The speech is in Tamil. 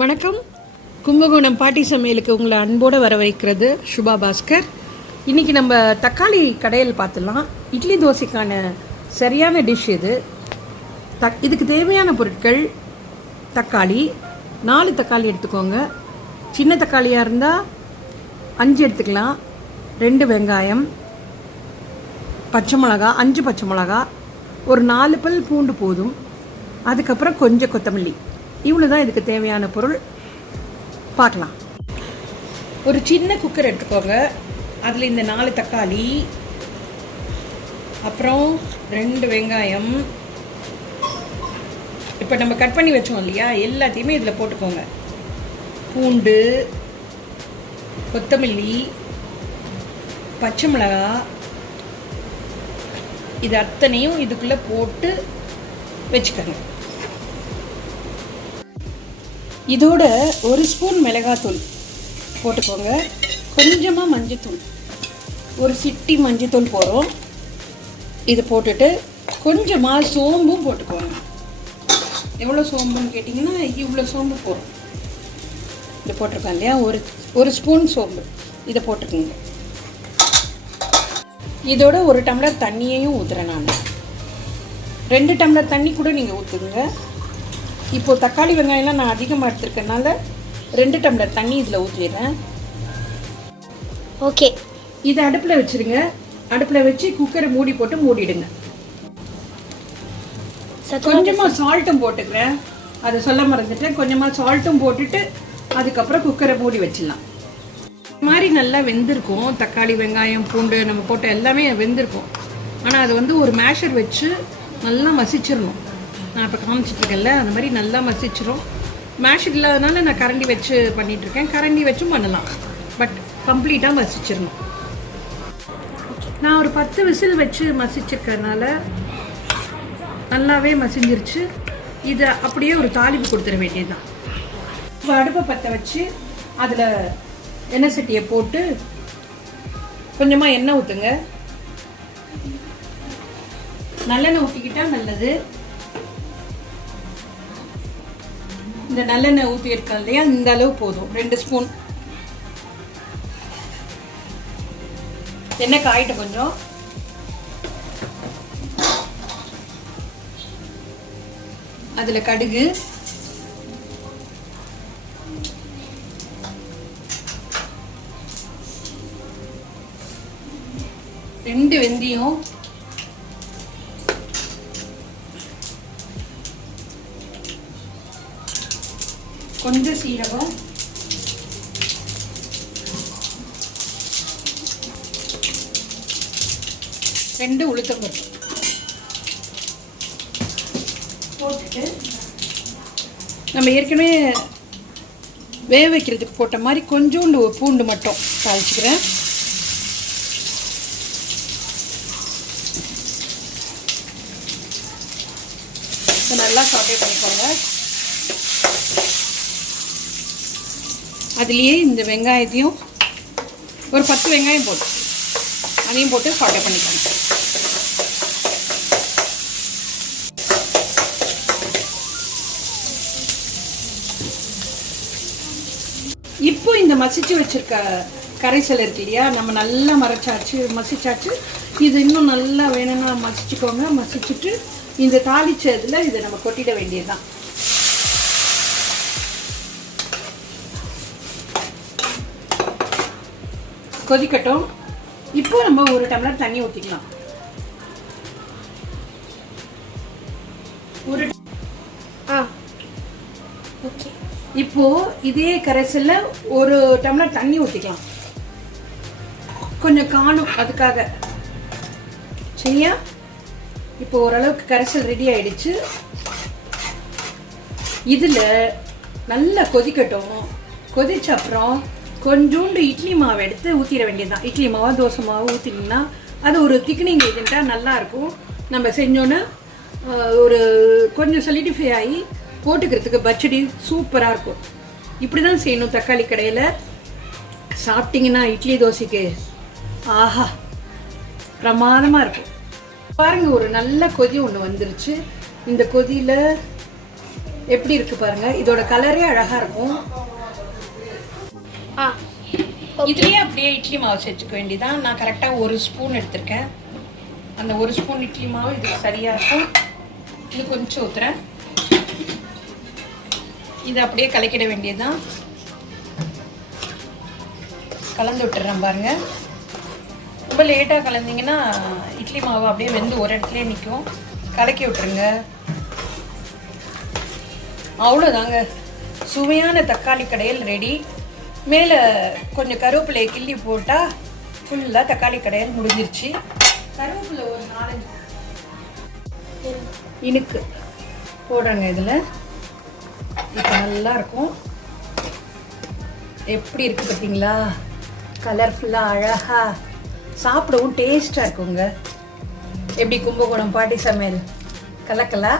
வணக்கம். கும்பகோணம் பாட்டி சமையலுக்கு உங்களை அன்போடு வரவேற்கிறது சுபா பாஸ்கர். இன்றைக்கி நம்ம தக்காளி கடையில் பார்த்துடலாம். இட்லி தோசைக்கான சரியான டிஷ் இது. இதுக்கு தேவையான பொருட்கள்: தக்காளி 4 தக்காளி எடுத்துக்கோங்க. சின்ன தக்காளியாக இருந்தால் 5 எடுத்துக்கலாம். 2 வெங்காயம், பச்சை மிளகா 5 பச்சை மிளகா, ஒரு 4 பல் பூண்டு போதும். அதுக்கப்புறம் கொஞ்சம் கொத்தமல்லி. இவ்வளோ தான் இதுக்கு தேவையான பொருள். பார்க்கலாம். ஒரு சின்ன குக்கர் எடுத்துக்கோங்க. அதில் இந்த 4 தக்காளி, அப்புறம் 2 வெங்காயம், இப்போ நம்ம கட் பண்ணி வச்சோம் இல்லையா, எல்லாத்தையுமே இதில் போட்டுக்கோங்க. பூண்டு, கொத்தமல்லி, பச்சை மிளகா, இது அத்தனையும் இதுக்குள்ளே போட்டு வச்சுக்கோங்க. இதோட 1 ஸ்பூன் மிளகாத்தூள் போட்டுக்கோங்க. கொஞ்சமாக மஞ்சத்தூள், ஒரு சிட்டி மஞ்சத்தூள் போகிறோம். இது போட்டுட்டு கொஞ்சமாக சோம்பும் போட்டுக்கோங்க. எவ்வளோ சோம்புன்னு கேட்டிங்கன்னா இவ்வளோ சோம்பு போகிறோம். இது போட்டிருக்கோம் இல்லையா, ஒரு ஸ்பூன் சோம்பு இதை போட்டுக்கோங்க. இதோட 1 டம்ளர் தண்ணியையும் ஊற்றுறேன் நான். 2 டம்ளர் தண்ணி கூட நீங்கள் ஊற்றுங்க. இப்போது தக்காளி வெங்காயம்லாம் நான் அதிகமாக எடுத்துருக்கனால 2 டம்ளர் தண்ணி இதில் ஊற்றிடுறேன். ஓகே, இதை அடுப்பில் வச்சுருங்க. அடுப்பில் வச்சு குக்கரை மூடி போட்டு மூடிடுங்க. கொஞ்சமாக சால்ட்டும் போட்டுக்கிறேன், அதை சொல்ல மறந்துட்டேன். கொஞ்சமாக சால்ட்டும் போட்டுட்டு அதுக்கப்புறம் குக்கரை மூடி வச்சிடலாம். இது மாதிரி நல்லா வெந்திருக்கும். தக்காளி வெங்காயம் பூண்டு நம்ம போட்ட எல்லாமே வெந்திருக்கும். ஆனால் அது ஒரு மேஷர் வச்சு நல்லா மசிச்சிடணும். நான் இப்போ காமிச்சிட்ருக்கேன்ல, அந்த மாதிரி நல்லா மசிச்சிரும். மேஷர் இல்லாதனால நான் கரண்டி வச்சு பண்ணிகிட்ருக்கேன். கரண்டி வச்சும் பண்ணலாம், பட் கம்ப்ளீட்டாக மசிச்சிடணும். நான் ஒரு 10 விசில் வச்சு மசிச்சிருக்கறனால நல்லாவே மசிஞ்சிருச்சு. இதை அப்படியே ஒரு தாளிப்பு கொடுத்துட வேண்டியதுதான். இப்போ அடுப்பை பற்ற வச்சு அதில் எண்ணெய் சட்டியை போட்டு கொஞ்சமாக எண்ணெய் ஊற்றுங்க. நல்லெண்ணெய் ஊற்றிக்கிட்டால் நல்லது. இந்த நல்லெண்ணெய் ஊற்றி இருக்கோம் இல்லையா, இந்த அளவு போதும். 2 ஸ்பூன் எண்ணெய் காயிட்ட கொஞ்சம். அதில் கடுகு, ரெண்டு வெந்தயம், கொஞ்சம் சீரகம், ரெண்டு உளுத்தம்பருப்பு போட்டுட்டு நம்ம ஏற்கனவே வேக வைக்கிறதுக்கு போட்ட மாதிரி கொஞ்சோண்டு பூண்டு மட்டும் தாளிச்சுக்கிறேன். நல்லா சாட்டே பண்ணிக்கோங்க. அதுலேயே இந்த வெங்காயத்தையும் ஒரு 10 வெங்காயம் போட்டு அதையும் போட்டு சாட்டே பண்ணிக்கோங்க. இப்போ இந்த மசிச்சு வச்சிருக்க கரைசல் இருக்கு இல்லையா, நம்ம நல்லா மசிச்சாச்சு. இது இன்னும் நல்லா வேணும்னா மசிச்சுக்கோங்க. மசிச்சுட்டு இந்த தாளிச்சதில் இதை நம்ம கொட்டிட வேண்டியதுதான். கொதிக்கட்டும். இப்போ நம்ம 1 டம்ளர் தண்ணி ஊற்றிக்கலாம். இப்போ இதே கரைசல்ல 1 டம்ளர் தண்ணி ஊற்றிக்கலாம். கொஞ்சம் காணும் அதுக்காக. சரியா? இப்போ ஓரளவுக்கு கரைசல் ரெடி ஆயிடுச்சு. இதில் நல்லா கொதிக்கட்டும். கொதிச்ச அப்புறம் கொஞ்சோண்டு இட்லி மாவு எடுத்து ஊற்றிட வேண்டியதுதான். இட்லி மாவா தோசை மாவு ஊற்றினீங்கன்னா அது ஒரு திக்னிங் ஏஜென்ட்டாக நல்லாயிருக்கும். நம்ம செஞ்சோன்னா ஒரு கொஞ்சம் solidiஃபை ஆகி போட்டுக்கிறதுக்கு பச்சடி சூப்பராக இருக்கும். இப்படி தான் செய்யணும். தக்காளி கடையில் சாப்பிட்டிங்கன்னா இட்லி தோசைக்கு ஆஹா பிரமாதமாக இருக்கும். பாருங்கள், ஒரு நல்ல கொதி ஒன்று வந்துருச்சு. இந்த கொதியில் எப்படி இருக்கு பாருங்க. இதோட கலரே அழகா இருக்கும். இதுலயே அப்படியே இட்லி மாவு சேர்த்துக்க வேண்டியதான். நான் கரெக்டாக 1 ஸ்பூன் எடுத்திருக்கேன். அந்த 1 ஸ்பூன் இட்லி மாவு இதுக்கு சரியா இருக்கும். இது கொஞ்சம் ஊத்துறேன். இதை அப்படியே கலக்கிட வேண்டியதுதான். கலந்து விட்டுறேன் பாருங்க. ரொம்ப லேட்டாக கலந்தீங்கன்னா இட்லி மாவு அப்படியே வெந்து ஒரு இடத்துலயே நிற்கும். கலக்கி விட்டுருங்க. அவ்வளோதாங்க, சுவையான தக்காளி கடையல் ரெடி. மேலே கொஞ்சம் கருவேப்பிலையை கிள்ளி போட்டால் ஃபுல்லாக தக்காளி கடையல் முடிஞ்சிருச்சு. கருவேப்பிலை ஒரு 4-5 இனுக்கு போடுறேங்க இதில். இப்போ நல்லா இருக்கும். எப்படி இருக்குது பார்த்தீங்களா? கலர்ஃபுல்லாக அழகாக, சாப்பிடவும் டேஸ்ட்டாக இருக்குங்க. எப்படி கும்பகோணம் பாட்டி சமையல் கலக்கலா?